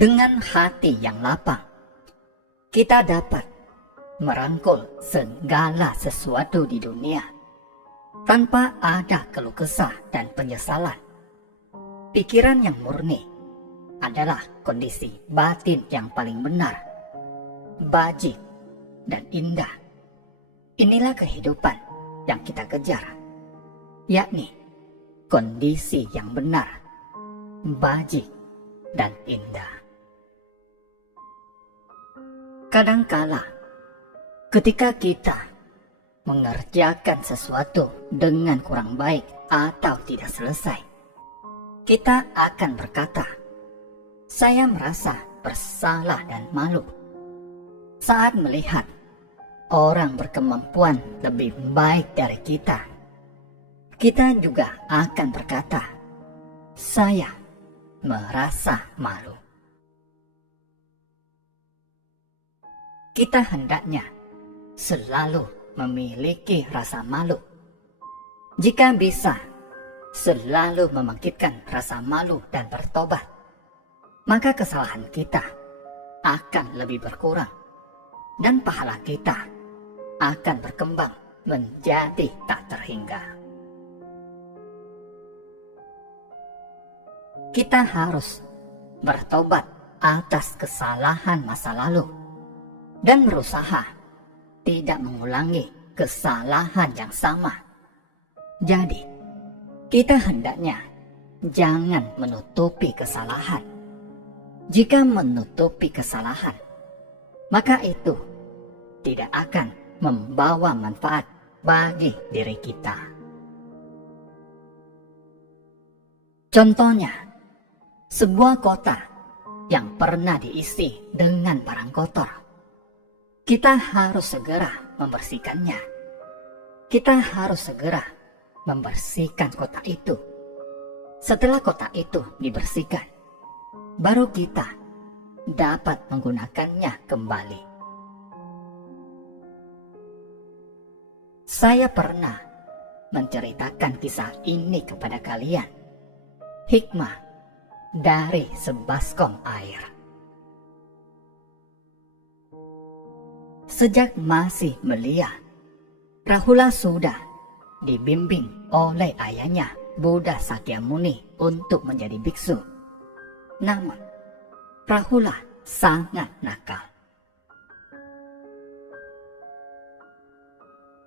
Dengan hati yang lapang, kita dapat merangkul segala sesuatu di dunia tanpa ada keluh kesah dan penyesalan. Pikiran yang murni adalah kondisi batin yang paling benar, bajik, dan indah. Inilah kehidupan yang kita kejar, yakni kondisi yang benar, bajik, dan indah. Kadangkala, ketika kita mengerjakan sesuatu dengan kurang baik atau tidak selesai, kita akan berkata, "Saya merasa bersalah dan malu." Saat melihat orang berkemampuan lebih baik dari kita, kita juga akan berkata, "Saya merasa malu." Kita hendaknya selalu memiliki rasa malu. Jika bisa, selalu membangkitkan rasa malu dan bertobat, maka kesalahan kita akan lebih berkurang dan pahala kita akan berkembang menjadi tak terhingga. Kita harus bertobat atas kesalahan masa lalu dan berusaha tidak mengulangi kesalahan yang sama. Jadi, kita hendaknya jangan menutupi kesalahan. Jika menutupi kesalahan, maka itu tidak akan membawa manfaat bagi diri kita. Contohnya, sebuah kota yang pernah diisi dengan barang kotor. Kita harus segera membersihkannya. Kita harus segera membersihkan kota itu. Setelah kota itu dibersihkan, baru kita dapat menggunakannya kembali. Saya pernah menceritakan kisah ini kepada kalian. Hikmah dari sebaskom air. Sejak masih belia, Rahula sudah dibimbing oleh ayahnya Buddha Sakyamuni untuk menjadi biksu. Namun, Rahula sangat nakal.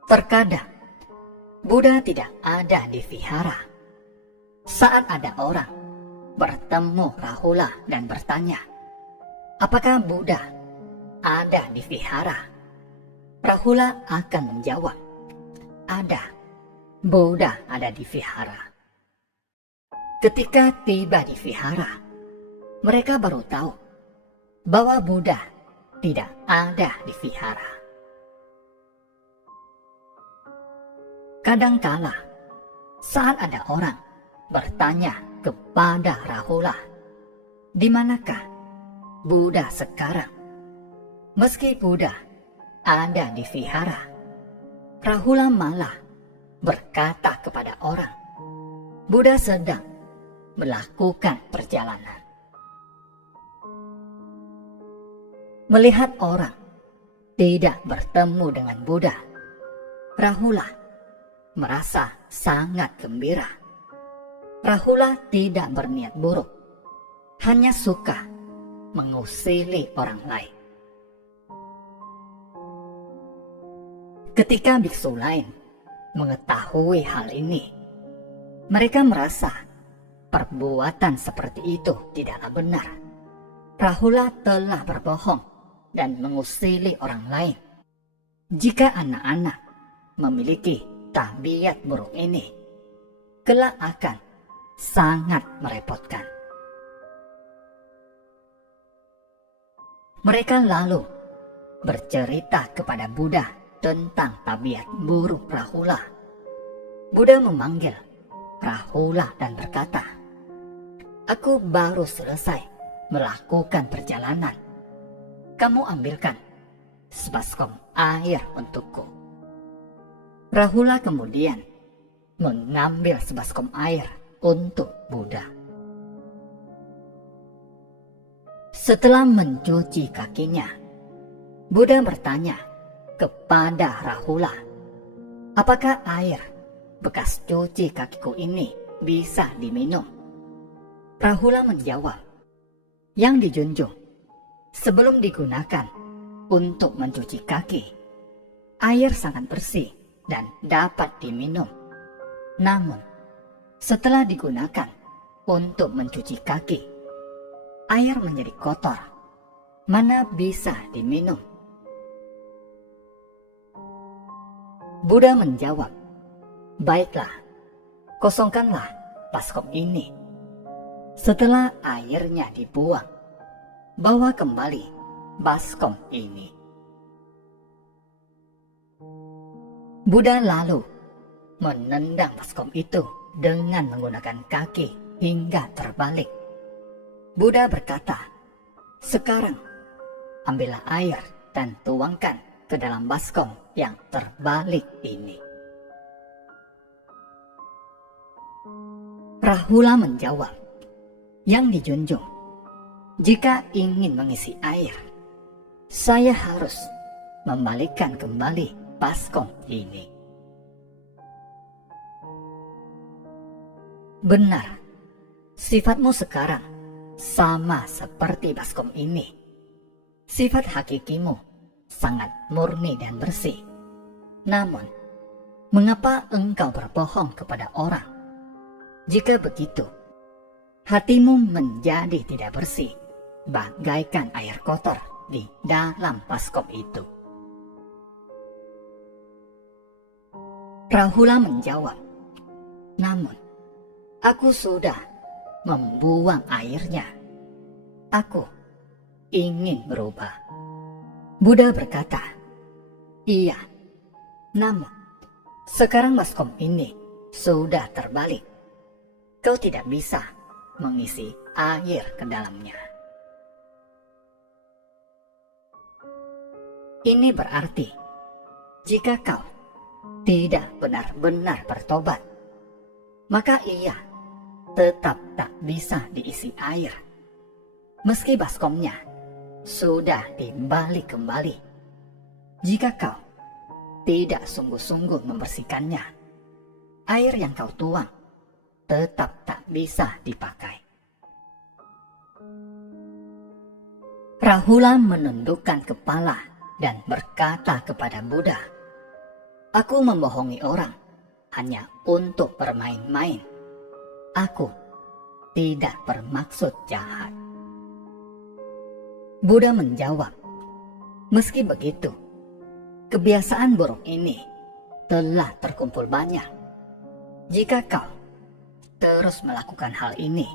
Terkadang, Buddha tidak ada di vihara. Saat ada orang bertemu Rahula dan bertanya, "Apakah Buddha ada di vihara?" Rahula akan menjawab, "Ada. Buddha ada di vihara." Ketika tiba di vihara, mereka baru tahu bahwa Buddha tidak ada di vihara. Kadangkala, saat ada orang bertanya kepada Rahula, "Di manakah Buddha sekarang?" Meski Buddha ada di vihara, Rahula malah berkata kepada orang, "Buddha sedang melakukan perjalanan." Melihat orang tidak bertemu dengan Buddha, Rahula merasa sangat gembira. Rahula tidak berniat buruk, hanya suka mengusili orang lain. Ketika biksu lain mengetahui hal ini, mereka merasa perbuatan seperti itu tidaklah benar. Rahula telah berbohong dan mengusili orang lain. Jika anak-anak memiliki tabiat buruk ini, kelak akan sangat merepotkan. Mereka lalu bercerita kepada Buddha tentang tabiat buruk Rahula. Buddha memanggil Rahula dan berkata, "Aku baru selesai melakukan perjalanan. Kamu ambilkan sebaskom air untukku." Rahula kemudian mengambil sebaskom air untuk Buddha. Setelah mencuci kakinya, Buddha bertanya kepada Rahula, apakah air bekas cuci kakiku ini bisa diminum? Rahula menjawab, yang dijunjung, sebelum digunakan untuk mencuci kaki, air sangat bersih dan dapat diminum. Namun, setelah digunakan untuk mencuci kaki, air menjadi kotor, mana bisa diminum? Buddha menjawab, baiklah, kosongkanlah baskom ini. Setelah airnya dibuang, bawa kembali baskom ini. Buddha lalu menendang baskom itu dengan menggunakan kaki hingga terbalik. Buddha berkata, sekarang ambillah air dan tuangkan ke dalam baskom yang terbalik ini. Rahula menjawab, yang dijunjung, jika ingin mengisi air, saya harus membalikkan kembali baskom ini. Benar, sifatmu sekarang sama seperti baskom ini. Sifat hakikimu sangat murni dan bersih. Namun, mengapa engkau berbohong kepada orang? Jika begitu, hatimu menjadi tidak bersih, bagaikan air kotor di dalam baskom itu. Rahula menjawab, namun, aku sudah membuang airnya. Aku ingin berubah. Buddha berkata, iya, namun sekarang baskom ini sudah terbalik. Kau tidak bisa mengisi air ke dalamnya. Ini berarti, jika kau tidak benar-benar bertobat, maka ia tetap tak bisa diisi air, meski baskomnya sudah dibalik kembali. Jika kau tidak sungguh-sungguh membersihkannya, air yang kau tuang tetap tak bisa dipakai. Rahula menundukkan kepala dan berkata kepada Buddha, aku membohongi orang hanya untuk bermain-main. Aku tidak bermaksud jahat. Buddha menjawab, meski begitu, kebiasaan buruk ini telah terkumpul banyak. Jika kau terus melakukan hal ini,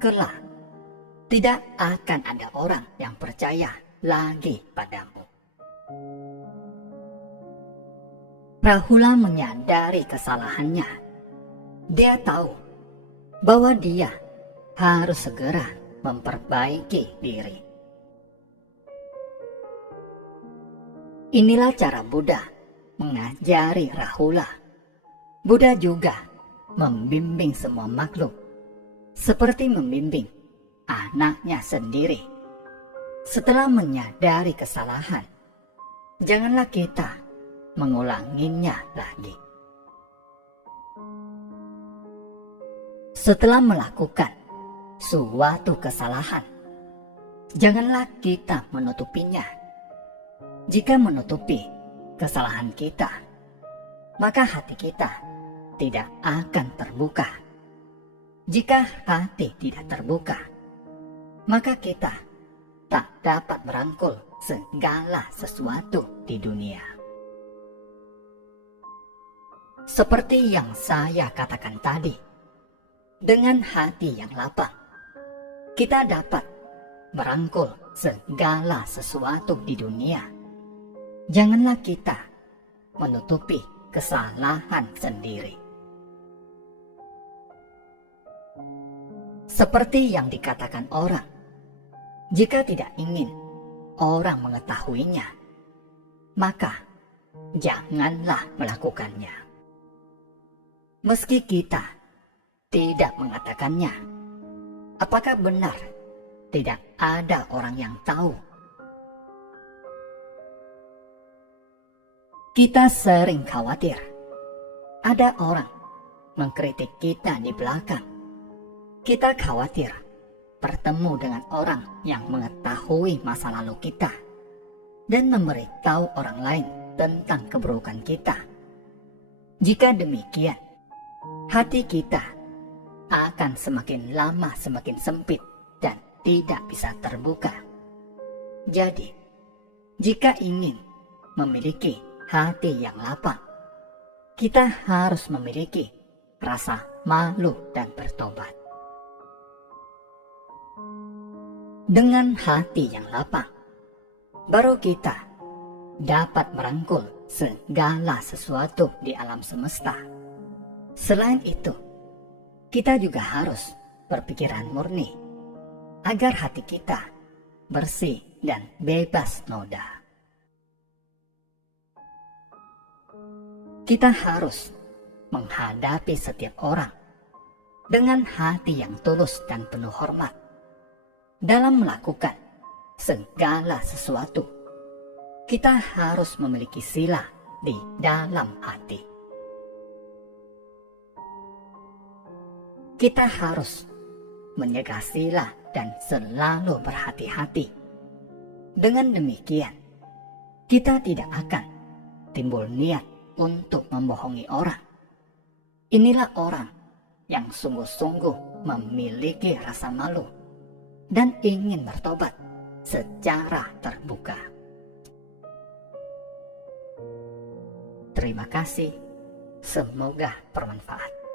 kelak tidak akan ada orang yang percaya lagi padamu. Rahula menyadari kesalahannya. Dia tahu bahwa dia harus segera memperbaiki diri. Inilah cara Buddha mengajari Rahula. Buddha juga membimbing semua makhluk seperti membimbing anaknya sendiri. Setelah menyadari kesalahan, janganlah kita mengulanginya lagi. Setelah melakukan suatu kesalahan, janganlah kita menutupinya. Jika menutupi kesalahan kita, maka hati kita tidak akan terbuka. Jika hati tidak terbuka, maka kita tak dapat merangkul segala sesuatu di dunia. Seperti yang saya katakan tadi, dengan hati yang lapang, kita dapat merangkul segala sesuatu di dunia. Janganlah kita menutupi kesalahan sendiri. Seperti yang dikatakan orang, jika tidak ingin orang mengetahuinya, maka janganlah melakukannya. Meski kita tidak mengatakannya, apakah benar tidak ada orang yang tahu. Kita sering khawatir ada orang mengkritik kita di belakang. Kita khawatir bertemu dengan orang yang mengetahui masa lalu kita dan memberitahu orang lain tentang keburukan kita. Jika demikian, hati kita akan semakin lama semakin sempit dan tidak bisa terbuka. Jadi, jika ingin memiliki hati yang lapang, kita harus memiliki rasa malu dan bertobat. Dengan hati yang lapang, baru kita dapat merangkul segala sesuatu di alam semesta. Selain itu, kita juga harus berpikiran murni agar hati kita bersih dan bebas noda. Kita harus menghadapi setiap orang dengan hati yang tulus dan penuh hormat. Dalam melakukan segala sesuatu, kita harus memiliki sila di dalam hati. Kita harus menjaga sila dan selalu berhati-hati. Dengan demikian, kita tidak akan timbul niat untuk membohongi orang. Inilah orang yang sungguh-sungguh memiliki rasa malu dan ingin bertobat secara terbuka. Terima kasih, semoga bermanfaat.